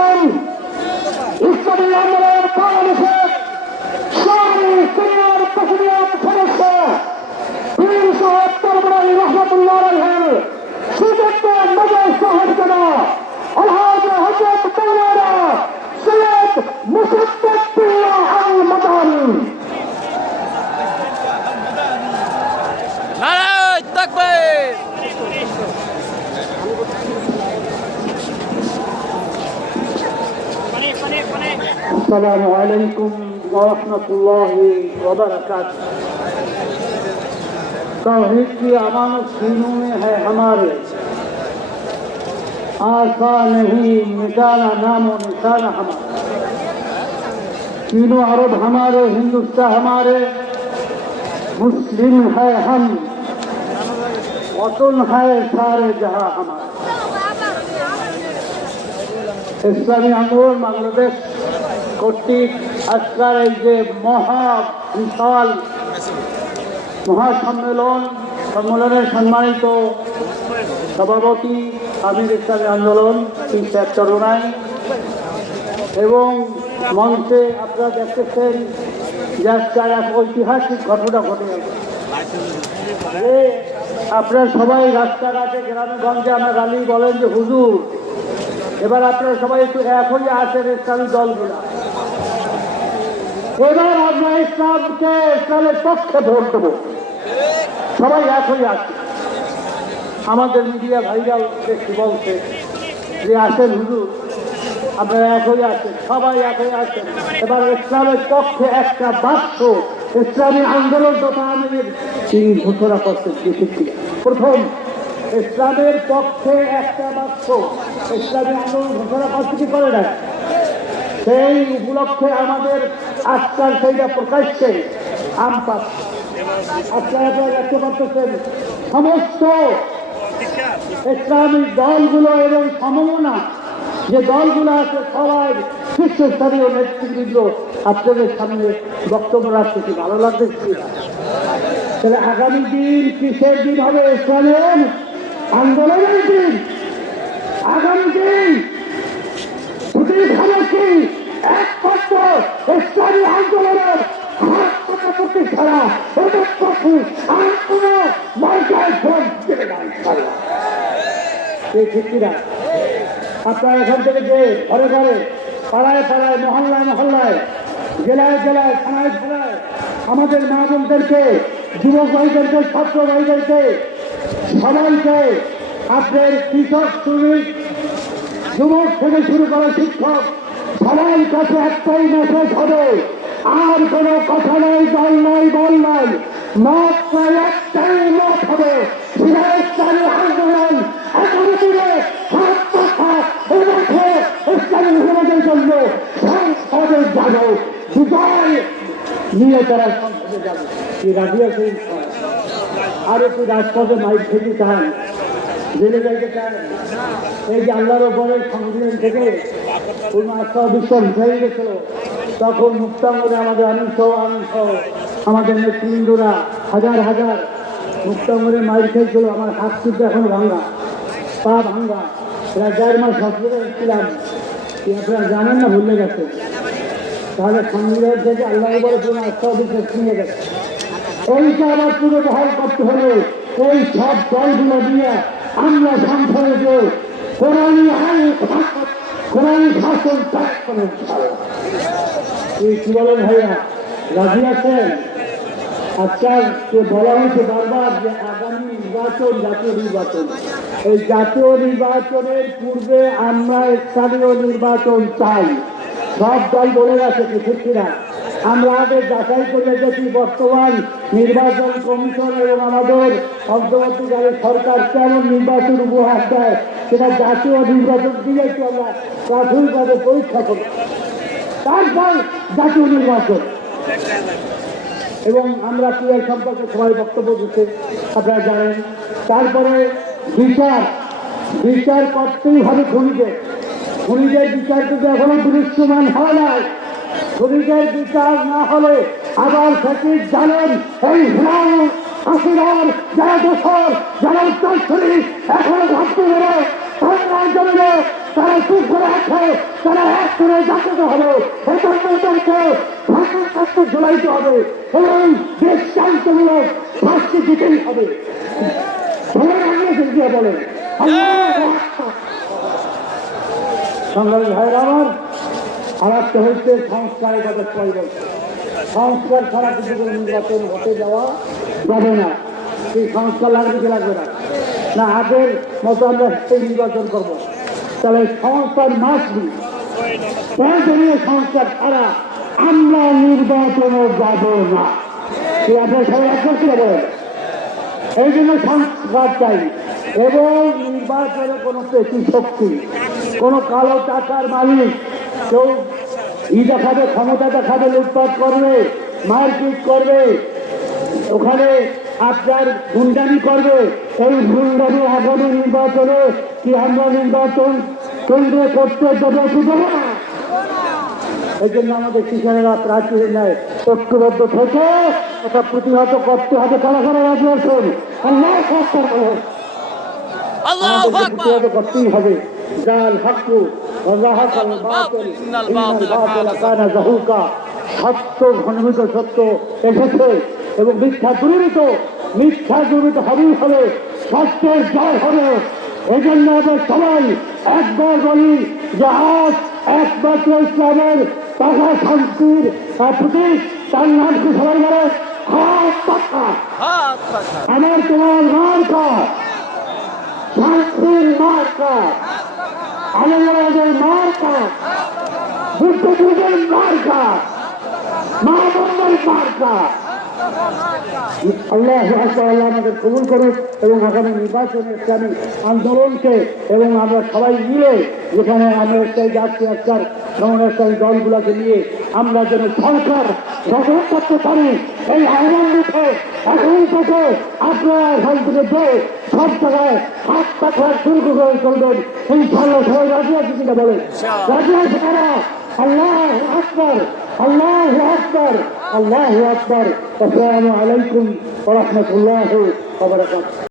আন্দোলন ইসলামী আন্দোলন বাংলাদেশের সিনিয়র প্রেসিডিয়াম সদস্য পীর সাহেব তরবারি রহমতুল্লাহ আলাইহির সুযোগ্য নজর সাহেবজাদা আলহাজ হযরত মাওলানা সৈয়দ মুসাদ্দেক বিল্লাহ আল মাদানী। নারায়ে তাকবীর। अस्सलामु अलैकुम व रहमतुल्लाहि व बरकातहू। तौहीद की अमानत सीनों में है हमारे, आशा नहीं मिटाना नामो निशाना हमारा। तीनों अरब हमारे, हिंदुस्तान हमारे, मुस्लिम है हम, वतन है सारे जहां हमारा। ইসলামী আন্দোলন বাংলাদেশ কর্তৃক আজকের এই যে বিশাল সম্মেলনের সম্মানিত সভাপতি আমির ইসলামী আন্দোলন পীর সাহেব তরুণাই এবং মঞ্চে আপনারা দেখতেছেন যে আজকের এক ঐতিহাসিক ঘটনা ঘটে গেল। আপনারা সবাই রাস্তাঘাটে গ্রামে গঞ্জে আমরা গালি বলেন যে হুজুর, এবার আপনারা সবাই একটু এক হয়ে আছেন ইসলামী দলগুলা। এবার আমরা ইসলামের পক্ষে ভোট দেবো, সবাই এক হয়ে আছে। আমাদের মিডিয়া ভাইরাল দেখি বলছে যে আসেন হুজুর, আপনারা এক হয়ে আছেন, সবাই এক হয়ে আছেন। এবার ইসলামের পক্ষে একটা বাক্স ইসলামী আন্দোলন তথা আমিরের তিনি ঘোষণা করছেন। প্রথম ইসলামের পক্ষে একটা বাক্স ইসলামী আন্দোলন ঘোষণা করতে কি করে না, সেই উপলক্ষে আমাদের আজকাল সেইটা প্রকাশ্যে আম পাচ্ছে। আপনারা দেখতে পাচ্ছেন সমস্ত ইসলামী দলগুলো এবং সমমনা যে দলগুলো আছে সবাই শীর্ষস্থানীয় নেতৃবৃন্দ আপনাদের সামনে বক্তব্য রাখতে কি ভালো লাগতেছে। তাহলে আগামী দিন কিসের দিন হবে? ইসলামের আন্দোলনের দিন। আগামী দিন কি একমাত্র ইসলামী আন্দোলনের হাত পাকাপাকি ছাড়া ওদের পক্ষে আর কোন মার্কায় ভোট দেবে না। এই ঠিকিরা আপনারা এখান থেকে যে ঘরে ঘরে, পাড়ায় পাড়ায়, মহল্লায় মহল্লায়, জেলায় জেলায়, থানায় থানায় আমাদের মা বোনদেরকে, যুবক ভাইদেরকে, ছাত্র ভাইদেরকে, সবাইকে আপনার কৃষক, শ্রমিক, যুবক থেকে শুরু করে শিক্ষক সবার কাছে একটাই মেসেজ হবে, আর কোনো কথা নয়, দল নয়, বল নয়, মাত্র একটাই মত হবে। ইসলামী আন্দোলন আগামী দিনে হাত পাখা ইসলামী সমাজের জন্য সংসদে যাবে, বিজয় নিয়ে তারা সংসদে যাবে। কি রাজি আছে? আর একটু রাজপথে মাইক থেকে চান, জেলে যাইতে চান। এই যে আল্লাহর উপরে সংবিধান থেকে বিশ্বাস হয়ে গেছিল, তখন মুক্তাঙ্গনে আমাদের আমি সহ আমাদের নেতৃবৃন্দরা হাজার হাজার মুক্তাঙ্গনে মাইর খেয়েছিল। আমার হাত কিন্তু এখন ভাঙ্গা, পা ভাঙ্গা। প্রায় 1.5 মাস হসপিটালে ছিলাম, আপনারা জানেন না, ভুলে গেছে। তাহলে সংবিধান থেকে আল্লাহর উপরে কোনো আত্মবিশ্বাস নিয়ে গেছে। এইটা আবার পুরো বহাল করতে হলে এই সব দলগুলো দিয়ে আমরা সংসদে যে কোরআনী শাসন ত্যাগ করেন। কি বলেন ভাইয়া, রাজি আছেন? আজকাল বলা হয়েছে বারবার যে আগামী নির্বাচন জাতীয় নির্বাচন, এই জাতীয় নির্বাচনের পূর্বে আমরা স্থানীয় নির্বাচন চাই। সব দল বলে গেছে কিনা, আমরা আগে যাচাই করে দেখি বর্তমান নির্বাচন কমিশন এবং আমাদের অন্তর্বর্তীকালীন সরকার কেমন নির্বাচন উপহার দেয়, সেটা জাতীয় নির্বাচন দিয়ে একটু আমরা প্রাথমিকভাবে পরীক্ষা করি, তারপর জাতীয় নির্বাচন। এবং আমরা পিআই সম্পর্কে সবাই বক্তব্য দিচ্ছে, আপনারা জানেন। তারপরে বিচার করতেই হবে খুনিদের বিচার কিন্তু এখনো দৃশ্যমান হয় নাই। খুনিদের বিচার না হলে আবার সঠিক জানেন এই হাসিনার যারা দোষর, যারা উত্তরসূরি এখনো ভাবতে পারে তারা চুপ করে আছে, তারা এক করে জানাতে হবে, এদেরকে ভাষার কাছে জড়াইতে হবে এবং দেশ শান্তমূলক শাস্তি দিতেই হবে। বলেন সংগ্রামী ভাইয়েরা আমার, আলাপটা হয়েছে সংস্কারের কথা। সংস্কার ছাড়া কিছু করে নির্বাচন হতে যাওয়া যাবে না। সেই সংস্কার লাগবে কি লাগবে না? না আগের মতো আমরা সেই নির্বাচন করবো? তাহলে সংস্কার মাসবি, প্রয়োজনীয় সংস্কার ছাড়া আমরা নির্বাচনে যাব না। আপনার সবাই একবার করে বলেন। এই জন্য সংস্কার চাই এবং নির্বাচনে কোনো পেশি শক্তি, কোনো কালো টাকার মালিক কেউ দেখাবে, ক্ষমতা দেখাবে, লুটপাট করবে, মারপিট করবে, ওখানে আপনার গুন্ডামি করবে। এই গুন্ডামি আগামী নির্বাচনে কি আমরা নির্বাচন কেন্দ্রে করতে দেবো কি দেবো না? এই জন্য আমাদের কিষানেরা প্রাচীর নেয় ঐক্যবদ্ধ থেকে ওটা প্রতিহত করতে হবে। কারা কারা রাজি আছেন? প্রতিহত করতেই হবে। জাল হাক্কু সত্য ঘনীভূত সত্য এসেছে এবং মিথ্যা দূরীভূত হবেই হবে, সত্যের জয় হবে। এই জন্য আমরা সবাই একবার বলি যে আজ একমাত্র ইসলামের টাকা শান্তির প্রতীক, তার নাম কি সবাই বলে? হাত পাখা। আমার তোমার মার্কা, শান্তির মার্কা, আলমের মার্কা, বুদ্ধযুগের মার্কা, মা বাবার মার্কা। আল্লাহ আল্লাহ আমাদের কবুল করুক এবং আগামী নির্বাচনের ইসলামী আন্দোলনকে এবং আমরা সবাই মিলে যেখানে আমরা একটাই যাচ্ছি, একটার সমন্বয়কারী দলগুলোকে নিয়ে আমরা যেন সরকার গঠন করতে পারি। এই আহ্বান দিতে এখন থেকে আপনারা এখান থেকে যে সব জায়গায় হাত পাখার দুর্গ করে চলবেন। ইনশাআল্লাহ সবাই রাজি আছে কিনা বলেন? রাজি আছে তারা? আল্লাহ আকবার, আল্লাহ আকবার, আল্লাহ আকবার। আসসালামু আলাইকুম ওয়া রাহমাতুল্লাহি ওয়া বারাকাতুহু।